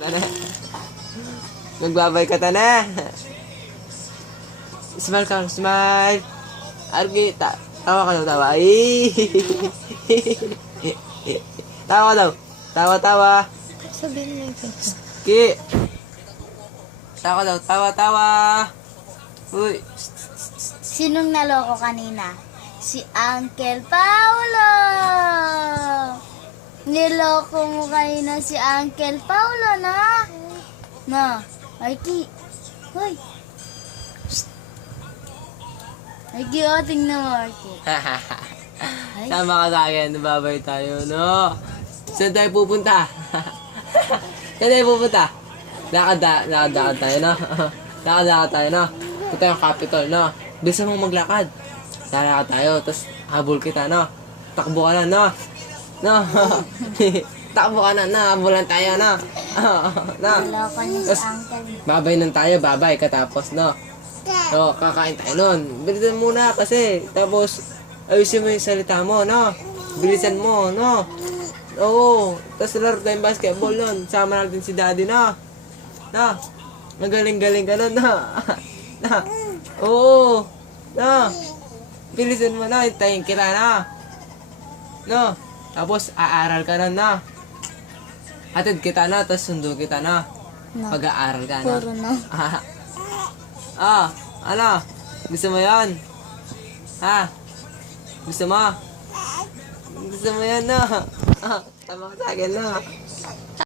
Tana. Magbabay ka, Tana. Smile ka, smile. Argi, tawa ka daw, tawa. Ay. Tawa daw. Tawa, tawa. Sabihin mo yung face. Ki. Tawa daw, tawa, tawa. Uy. Sinong naloko kanina? Si Uncle Paulo! Niloko mo kanina si Uncle Paulo, na? Na, Mikey. Hoy. Psst. Mikey, oh, tingnan mo, Mikey. Ay, Sama ka sa akin, babay tayo, no? Saan tayo pupunta? Saan tayo pupunta? Lakad tayo, no? Lakad tayo, no? Punta yung Capitol, no? Bisa mong maglakad. Lalakad tayo, tapos habol kita, no? Takbo ka na, no? No? Takbo ka na, no? Habulan tayo, no? No? niloko niya si Tas, Uncle. babay nun tayo, babay katapos, no? So, kakain tayo nun. Bilisan muna kasi. Tapos, ayusin mo yung salita mo, no? Bilisan mo, no? Oo. Tapos, laro tayong basketball nun. Sama natin si daddy, no? No? Magaling-galing ka nun, no? No? Oo. No? Bilisan mo na. Hintayin kita, no? No? Tapos, aaral ka nun, no? Hatid kita na, tapos sundo kita na. No. Pag-aaral ka na. Puro no. Ano? Gusto mo yan? Ha? Gusto mo? Gusto mo yan, no? Tama ka sa akin, no?